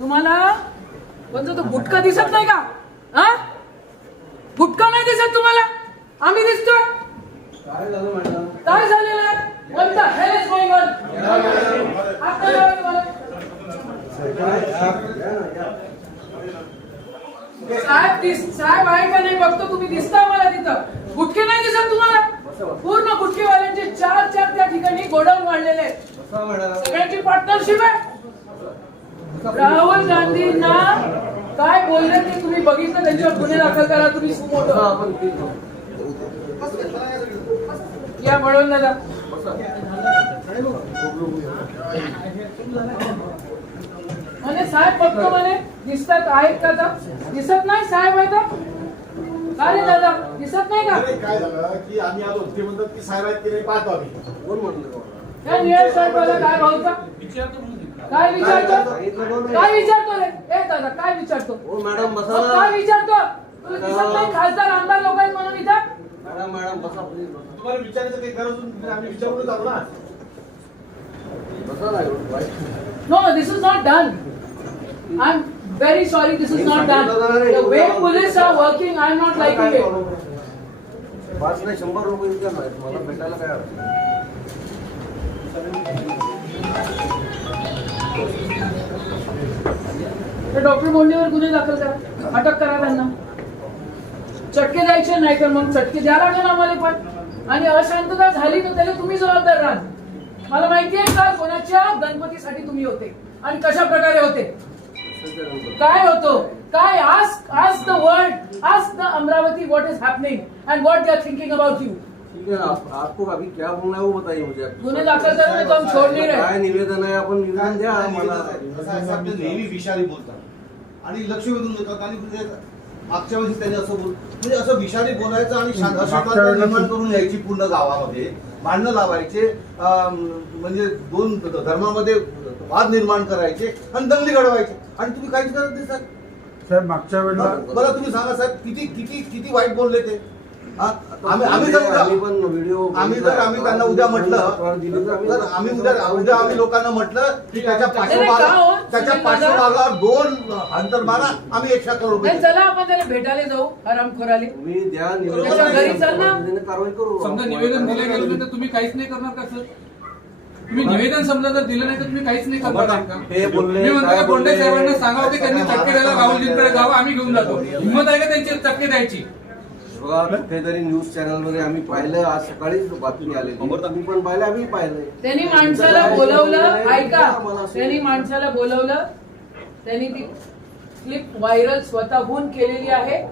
तुम्हाला? कोणता तो गुटखा दिसत नाही का? हा? गुटखा नाही दिसत तुम्हाला? आम्ही दिसतोय. काय झालं मॅडम? काय झालेलं आहे? तुम्हाला. साहेब दिस- साहेब आहे का नाही बघतो. तुम्ही दिसता मला तिथं. गुटखे नाही दिसत तुम्हाला? पूर्ण गुटखेवाल्यांचे चार चार त्या ठिकाणी गोडाऊन वाढलेले आहेत. सगळ्यांची पार्टनरशिप आहे? राहुल गांधींना काय बोलले ते तुम्ही बघितलं त्यांच्यावर गुन्हे दाखल करा तुम्ही आहोत. या म्हणून दादा म्हणे साहेब बघतो म्हणे दिसतात आहेत का आता? दिसत नाही साहेब आहे तर काय रे दादा दिसत नाही का काय झालं की आम्ही आलो ते म्हणतात की साहेब आहेत की नाही पाहतो आम्ही कोण म्हणलं? काय निळ्या साहेबाला काय भाऊचा काय विचारतो काय विचारतो रे? ए दादा काय विचारतो हो मॅडम बसा मग ना. काय विचारतो तुला दिसत नाही खासदार आमदार लोक आहेत म्हणून इथं? मॅडम मॅडम बसा प्लीज बसा. तुम्हाला विचारायचं काही गरज नाही, आम्ही विचारूनच आलो ना. बसा ना एवढं वाईट. No, this is not done. I'm very sorry, this is not done. The way police are working, I'm not liking it. पाच नाही शंभर रुपये नाही. मला भेटायला काय नाही. तर डॉक्टर बोंडेवर गुन्हे दाखल करा. अटक करा त्यांना. चटके द्यायचे नाही तर मग चटके द्या लागेल आम्हाला पण. आणि अशांतता झाली तर त्याला तुम्ही जबाबदार राहाल मला माहिती आहे का कोणाच्या गणपतीसाठी तुम्ही होते आणि कशा प्रकारे होते. काय होतो? काय? आज आज द वर्ल्ड आज the Amravati what is happening and what they are thinking about you है आप, आपको अभी क्या बोलना है वो बताइए मुझे। गुन्हे दाखल करा नहीं तो हम छोड़ नहीं रहे। काय निवेदन आहे आपण निवेदन द्या मला कसं आहे, साहेब, ते नेहमी विषारी बोलतात. आणि लक्ष वेधून देतात आणि म्हणजे मागच्या वेळेस त्यांनी असं बोल म्हणजे असं विषारी बोलायचं आणि शांत- निर्माण करून यायची पूर्ण गावामध्ये. भांडणं लावायचे अं, म्हणजे दोन धर्मामध्ये वाद निर्माण करायचे आणि दंगली घडवायचे. आणि तुम्ही काहीच करत नाही साहेब. साहेब मागच्या वेळेला मला तुम्ही सांगा साहेब किती किती किती वाईट बोलले ते? आम्ही आम्ही जर उद्या- आम्ही पण व्हिडिओ आम्ही जर आम्ही त्यांना उद्या म्हटलं तर आम्ही उद्या उद्या आम्ही लोकांना म्हटलं की त्याच्या हो? त्याच्या दोन अंतर मारा आम्ही एकशे करोड रुपये नाही चला आपण त्याला भेटायला जाऊ तुम्ही द्या त्याच्या घरी चल ना. निवेदन कारवाई करू. समजा निवेदन दिलं गेलं नाही तर तुम्ही काहीच नाही करणार का सर? तुम्ही निवेदन समजा जर दिलं नाही तर तुम्ही काहीच नाही करणार का? हे बोलले मी म्हणतो काय बोलले? साहेबांना सांगावं की त्यांनी चटके द्यायला राहुलजींकडे जावं आम्ही घेऊन जातो. हिंमत आहे का त्यांची चटके द्यायची? बघा कुठेतरी न्यूज चॅनलमध्ये आम्ही पाहिलं आज सकाळीच बातमी आलेली. तुम्ही पण पाहिलं आम्ही पाहिलंय त्यांनी माणसाला बोलवलं ऐका. त्यांनी माणसाला बोलवलं. त्यांनी ती क्लिप व्हायरल स्वतःहून केलेली आहे.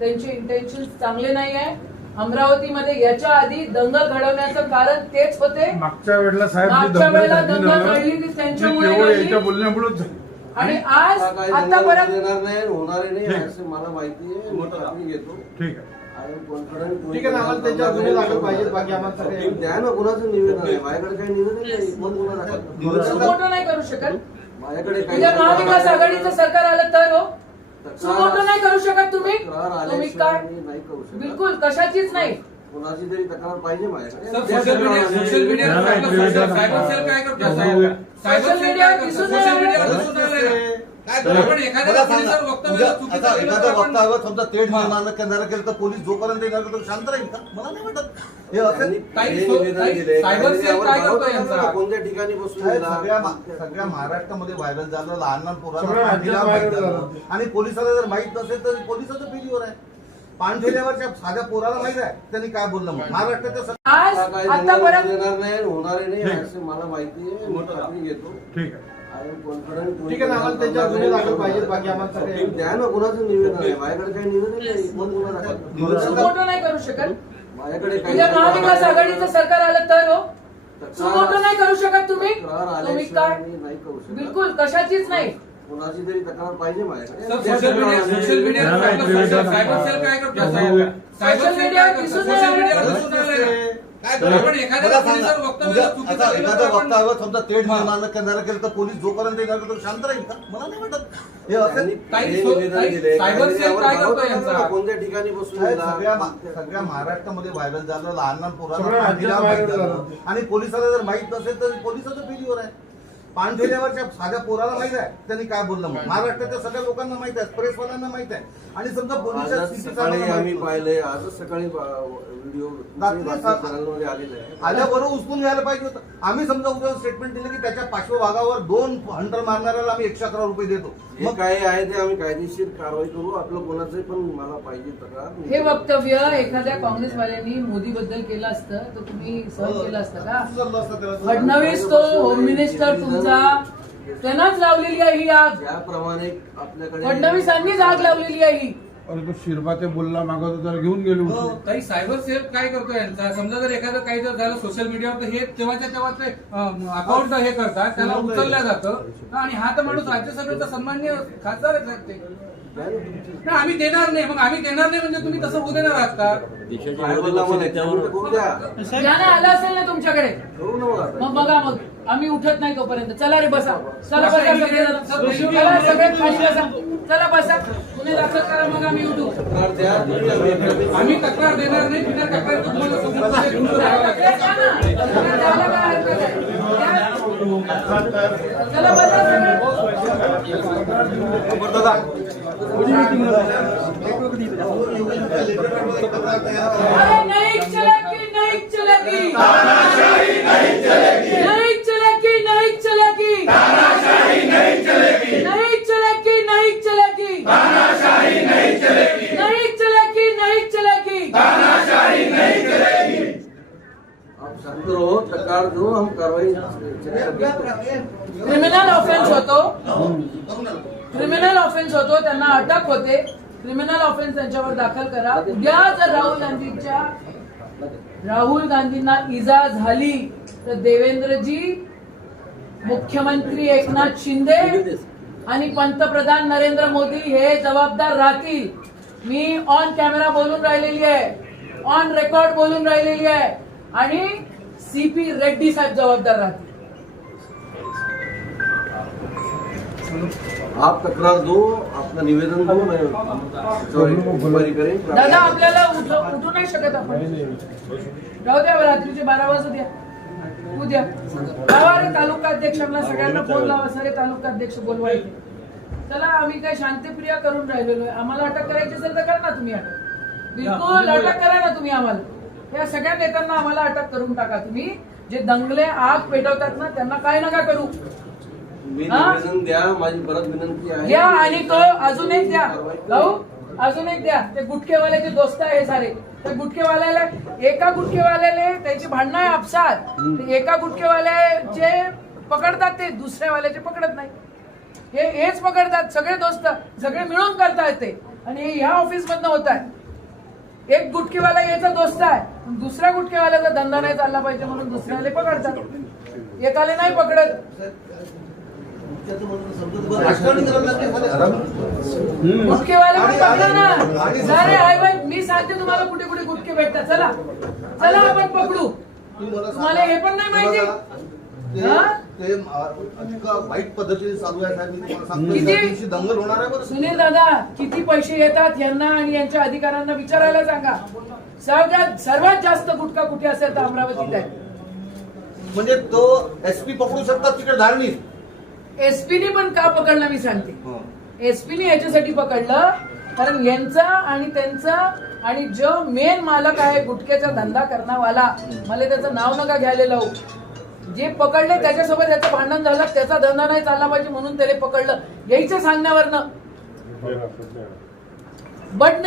त्यांचे इंटेन्शन चांगले नाही आहे. अमरावतीमध्ये याच्या आधी दंगल घडवण्याचं कारण तेच होते. मागच्या वेळेला मागच्या दंगल वेळेला झाली दंगल घडली ती त्यांच्यामुळे झाली. आणि आज आता काही आता दंगल परत देणार नाही होणार नाही मला माहिती आहे. घेतो. ठीक आहे. ठीक आहे ना आम्हाला त्यांच्यावर गुन्हे दाखल पाहिजेत बाकी आम्हाला सगळे द्या ना कुणाचं निवेदन आहे? माझ्याकडे काही निवेदन नाही कोण गुन्हा दाखल? निवेदन- सुमोटो नाही करू शकत. माझ्याकडे काही उद्या महाविकास आघाडीचं सरकार आलं तर हो. सुमोटो नाही करू शकत तुम्ही. तक्रार तुम्ही आल्याशिवाय काय? मी नाही करू शकत. बिलकुल कशाचीच नाही. कुणाची तरी तक्रार पाहिजे माझ्याकडे. Sir social media social media cyber cell काय करतो? साहेब सायबर सोशल मीडियावर दिसून सोशल मीडियावर. दिसून ना. तर एखादं वक्तव्य समजा तेढ हा. निर्माण करणार केलं तर पोलीस जोपर्यंत येणार तो शांत राहील का मला नाही वाटत हे असेल त्यांनी काही सो- निवेदन काही दिले. सायबर काहीतरी सेल यावर काय करतो भरवता यांचा? येईल. कोणत्या ठिकाणी बसून? सगळ्या महाराष्ट्रामध्ये व्हायरल झालं लहान लहान पोरांना. आणि पोलिसाला जर माहीत नसेल तर पोलिसाचं फेल्युअर आहे पान ठेल्यावरच्या साध्या पोराला माहीत आहे त्यांनी काय बोललं मग महाराष्ट्राच्या सगळ्या- आज आता काही आता दंगल परत देणार नाही होणार नाही. असं मला माहिती आहे घेतो ठीक आहे. ठीक आहे ना आम्हाला त्यांच्यावर गुन्हे दाखल पाहिजेत बाकी आम्हाला सगळे द्या ना कुणाचं निवेदन आहे? माझ्याकडे काही निवेदन नाही कोण गुन्हा दाखल सुमोटो नाही करू शकत. माझ्याकडे काही उद्या महाविकास आघाडीचं सरकार आलं तर हो. सुमोटो नाही करू शकत तुम्ही. तक्रार तुम्ही आल्याशिवाय काय? मी नाही करू शकत. बिलकुल कशाचीच नाही. कुणाची तरी तक्रार पाहिजे माझ्याकडे. Sir social media social media cyber cell काय करतो सायबर सोशल सेल मीडियावर काय करतो? दिसून सोशल नाही मीडियावर. दिसून एखादा समजा तेढ निर्माण तर पोलीस जोपर्यंत येणार तर शांत राहील का? मला नाही वाटत. कोणत्या ठिकाणी बसून सगळ्या महाराष्ट्रामध्ये व्हायरल झालं लहान लहान पोराला आणि पोलिसाला जर माहीत नसेल तर पोलिसाचं फेल्युअर आहे. पानझोल्यावरच्या साध्या पोराला माहीत आहे. त्यांनी काय बोललं महाराष्ट्राच्या सगळ्या लोकांना माहीत आहे प्रेसवाल्यांना माहीत आहे. आणि समजा पोलिसांनी आम्ही पाहिलंय आज सकाळी व्हिडिओ आल्याबरोबर उचलून घ्यायला पाहिजे होतं. आम्ही समजा उद्या स्टेटमेंट दिलं की त्याच्या पार्श्वभागावर दोन हंटर मारणाऱ्याला आम्ही एकशे अकरा रुपये देतो. मग काय आहे ते आम्ही कायदेशीर कारवाई करू. आपलं कोणाचं पण मला पाहिजे तक्रार हे वक्तव्य एखाद्या काँग्रेसवाल्यांनी मोदी बद्दल केलं असतं तर तुम्ही सहन केलं असतं का. फडणवीस तो होम मिनिस्टर तुमचा त्यानंच लावलेली आहे ही आग. ज्याप्रमाणे आपल्याकडे फडणवीसांनीच आग लावलेली आहे ही. अरे तो शिरबा ते बोलला मागत होता त्याला घेऊन गेलो हो. काही सायबर सेल काय करतो यांचा? समजा जर एखादं काही जर झालं सोशल मीडियावर तर हे तेव्हाच्या तेव्हा ते अकाउंट हे करतात त्याला उचललं जातं. आणि हा तर माणूस राज्यसभेचा सन्मान्य खासदार आहे साहेब ते. नाही, आम्ही देणार नाही. मग आम्ही देणार नाही म्हणजे तुम्ही तसं होऊ देणार आहात का? आलं असेल ना तुमच्याकडे करू ना मग बघा मग. आम्ही उठत नाही तोपर्यंत. चला रे बसा. चला बसा. चला सगळे खाली बसा. चला बसा तुम्ही दाखल करा मग आम्ही उठू आम्ही तक्रार देणार नाही. बिना तक्रार चला बसा चलेगी नहीं चलेगी नहीं चलेगी चलेगी क्रिमिनल ऑफेन्स होतो. क्रिमिनल ऑफेन्स होतो त्यांना अटक होते. क्रिमिनल ऑफेन्स त्यांच्यावर दाखल करा. उद्या जर राहुल गांधींच्या राहुल गांधींना इजा झाली तर देवेंद्रजी मुख्यमंत्री एकनाथ शिंदे आणि पंतप्रधान नरेंद्र मोदी हे जबाबदार राहतील. मी ऑन कॅमेरा बोलून राहिलेली आहे. ऑन रेकॉर्ड बोलून राहिलेली आहे. आणि सीपी रेड्डी साहेब जबाबदार राहतील. आप तक्रार दो अपना निवेदन दो करेन दादा आपल्याला उठ उठू नाही शकत आपण. राहू द्या रात्रीचे बारा वाजू द्या. उद्या रे तालुका अध्यक्षांना सगळ्यांना फोन लावा सगळे तालुका अध्यक्ष बोलवायचे चला आम्ही काय शांतिप्रिया करून राहिलेलो आहे. आम्हाला अटक करायची असेल तर करा ना तुम्ही अटक. बिलकुल अटक करा ना तुम्ही आम्हाला. या सगळ्या नेत्यांना आम्हाला अटक करून टाका तुम्ही. जे दंगले आग पेटवतात ना त्यांना काय नका करू. तुम्ही हा? निवेदन द्या माझी परत विनंती आहे. द्या आणि तो अजून एक द्या. भाऊ अजून एक द्या. ते गुटखेवाल्याचे दोस्त आहे सारे. त्या गुटखेवाल्याला एका गुटखेवाल्याला त्याची भांडणं आहे आपसात. ते एका गुटखेवाल्याचे पकडतात ते दुसऱ्यावाल्याचे पकडत नाही. हे हेच पकडतात सगळे दोस्त. सगळे मिळून करतायत ते. आणि हे ह्या ऑफिस मधनं होत आहे. एक गुटखेवाला याचा दोस्त आहे. पण दुसऱ्या गुटखेवाल्याचा धंदा नाही चालला पाहिजे म्हणून दुसऱ्याला पकडतात. एकाला नाही पकडत राजकारण करायला लागले साले. गुटखेवाले पण ना. मी सांगते तुम्हाला कुठे कुठे गुटखे भेटतात. चला. चला आपण पकडू. तुम्हाला हे पण नाही माहिती? हा? वाईट पद्धतीने चालू आहे दंगल होणार आहे सुनील दादा किती पैसे येतात यांना आणि यांच्या अधिकाऱ्यांना विचारायला सांगा. सगळ्यात सर्वात जास्त गुटखा कुठे असेल तर अमरावतीत आहे. म्हणजे तो एसपी पकडू शकतात तिकडे धारणी. एसपीने पण का पकडलं मी सांगते. एसपीने याच्यासाठी पकडलं कारण यांचा आणि त्यांचा आणि जो मेन मालक आहे गुटख्याचा धंदा करणावाला मला त्याचं नाव नका घ्यायला लावू. जे पकडले त्याच्यासोबत त्याचं भांडण झालं त्याचा धंदा नाही चालला पाहिजे म्हणून त्याने पकडलं. यायचं सांगण्यावरनं.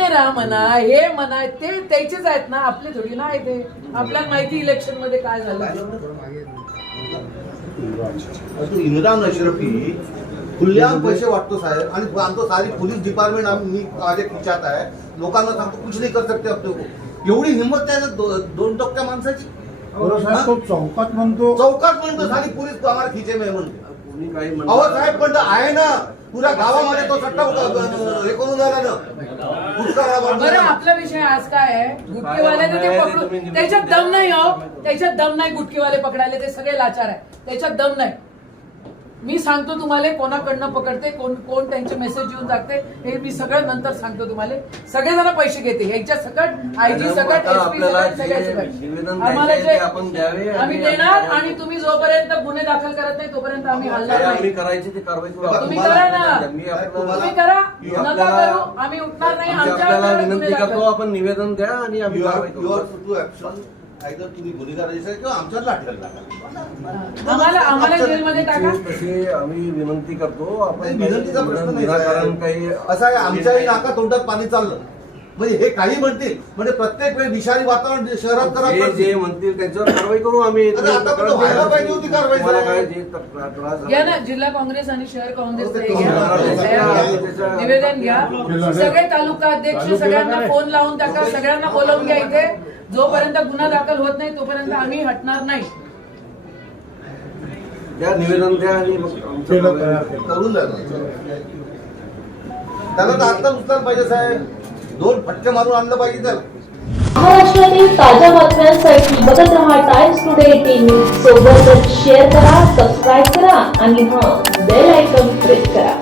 राहा म्हणा हे म्हणा ते त्याचेच आहेत ना आपले थोडी ना आहे ते. आपल्याला माहिती इलेक्शनमध्ये काय झालं. इम्रान अशरफी पैसे वाटतो साहेब. आणि आमचं सारी पोलीस डिपार्टमेंट आम्ही मी माझ्या खिचात आहे. लोकांना सांगतो कुछ नाही कर सकते अपने को एवढी हिंमत आहे ना दो- दोन टक्क्या माणसाची? चौकात म्हणतो चौकात म्हणतो सारी पोलीस को आम्हाला खिचे में म्हणते कोणी काही अहो साहेब पण तो आहे ना. पुऱ्या गावामध्ये तो सट्टा हे करून झाला ना. बरं. आपला विषय आज काय आहे? पकडून त्याच्यात दम नाही हो. त्याच्यात दम नाही गुटखेवाले पकडायला ते सगळे लाचार आहे त्याच्यात दम नाही. मी सांगतो तुम्हाला कोणाकडनं पकडते कोण कोण त्यांचे मेसेज येऊन टाकते हे मी सगळं नंतर सांगतो तुम्हाला. सगळेजण पैसे घेते यांच्या सकट आयजी सकट आम्हाला जे आम्ही देणार आणि तुम्ही जोपर्यंत गुन्हे दाखल करत नाही तोपर्यंत आम्ही हलणार नाही. तुम्ही. करा ना. तुम्ही करा. नका करू. आम्ही उठणार नाही. आमची आमच्या आपण निवेदन द्या आणि करू तुम्ही गुन्हेगार किंवा आमच्यावर लाठीला टाका आम्हाला आम्हाला जेलमध्ये टाका. तशी- तशी आम्ही विनंती करतो. आपण विनंतीचा प्रश्न नाही विनाकारण साहेब. काही असं आहे आमच्याही नाका तोंडात पाणी चाललं. म्हणजे हे काही म्हणतील म्हणजे प्रत्येक वेळी विषारी वातावरण शहरात जे करत जे म्हणतील त्यांच्यावर कारवाई करू आम्ही. व्हायला पाहिजे होती कारवाई घ्या ना जिल्हा काँग्रेस आणि शहर काँग्रेस. निवेदन घ्या. सगळे तालुका अध्यक्ष सगळ्यांना फोन लावून टाका सगळ्यांना बोलवून घ्या इथे. जोपर्यंत गुन्हा दाखल होत नाही तोपर्यंत आम्ही हटणार नाही द्या निवेदन द्या आणि मग आमचं केलं कारवाई तयार करू. करून द्या ना. त्याला तर आता उचलायला पाहिजे साहेब दोन फटके मारून आणलं पाहिजे त्याला महाराष्ट्रातील ताज्या बातम्यांसाठी बघत रहा टाइम्स टुडे न्यूज सोबतच शेअर करा सबस्क्राईब करा आणि हां बेल आयकॉन प्रेस करा